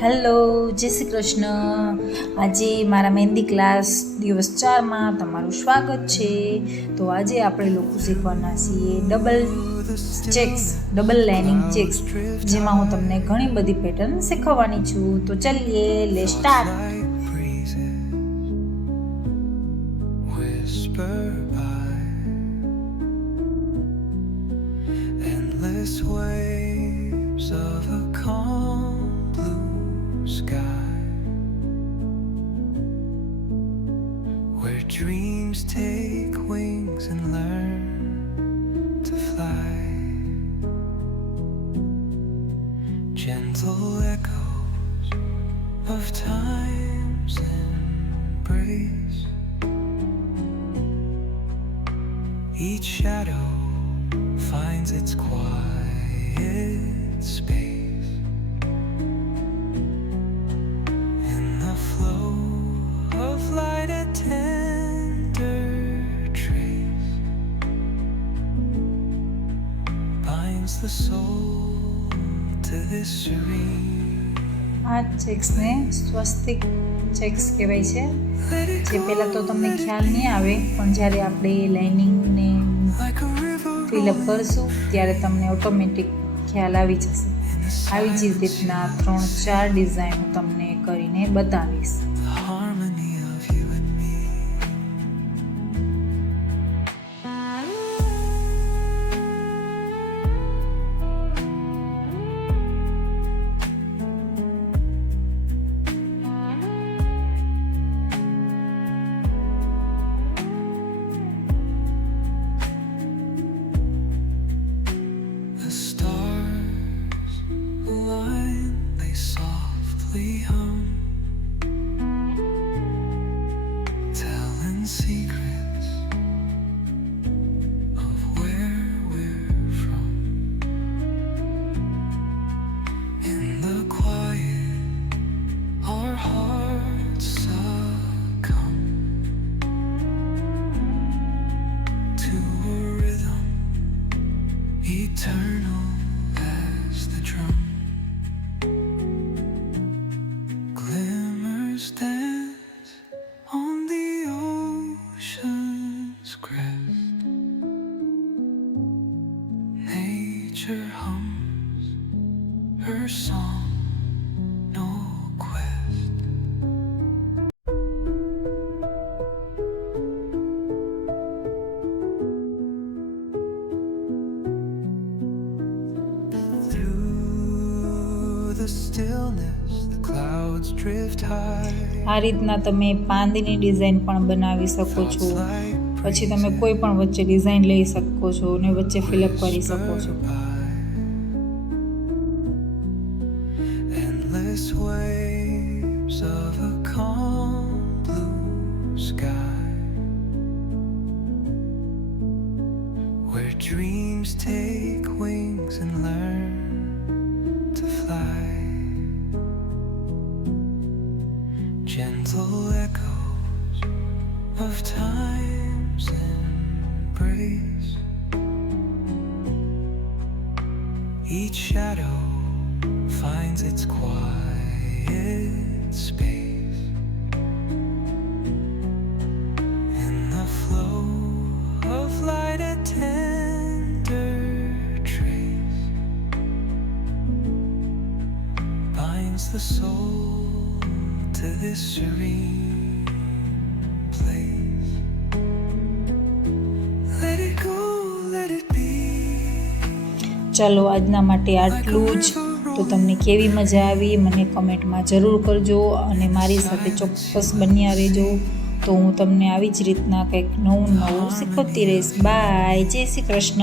હેલો, જય શ્રી કૃષ્ણ. આજે મારા મહેંદી ક્લાસ દિવસ 4માં તમારું સ્વાગત છે. તો આજે આપણે લોકો શીખવાના છીએ ડબલ લાઇનિંગ ચેક્સ, જેમાં હું તમને ઘણી બધી પેટર્ન શીખવવાની છું. તો ચલીએ, let's start. Waves of a calm blue sky, where dreams take wings and learn to fly. Gentle echoes of time's embrace, each shadow finds its quiet space in the flow of light. A tender trace binds the soul to this serene. આ ચેક્સને સ્વસ્તિક ચેક્સ કહેવાય છે, જે પહેલાં તો તમને ખ્યાલ નહીં આવે, પણ જ્યારે આપણે લાઇનિંગને ફિલઅપ કરશું ત્યારે તમને ઓટોમેટિક ખ્યાલ આવી જશે. આવી જ રીતના 3-4 ડિઝાઇન તમને કરીને બતાવીશ. Secrets of where we're from. In the quiet, our hearts succumb to a rhythm eternal as the drum. Glimmers dance on the ocean's crest. Nature hums her song, no quest. Through the stillness, the clouds drift high. આ રીતના તમે પાંદની ડિઝાઇન પણ બનાવી શકો છો. પછી તમે કોઈ પણ વચ્ચે ડિઝાઇન લઈ શકો છો અને વચ્ચે ફિલઅપ કરી શકો છો. Endless waves of a calm blue sky, where dreams take wings and learn to fly. Gentle echoes of time's embrace, each shadow finds its quiet space in the flow of light. A tender trace binds the soul to this serene place. Let it go, let it be. ચાલો, આજના માટે આટલું જ. તો તમને કેવી મજા આવી મને કમેન્ટમાં જરૂર કરજો, અને મારી સાથે ચોક્કસ બન્યા રહેજો. તો હું તમને આવી જ રીતના કંઈક નવું શીખવતી રહીશ. બાય, જય શ્રી કૃષ્ણ.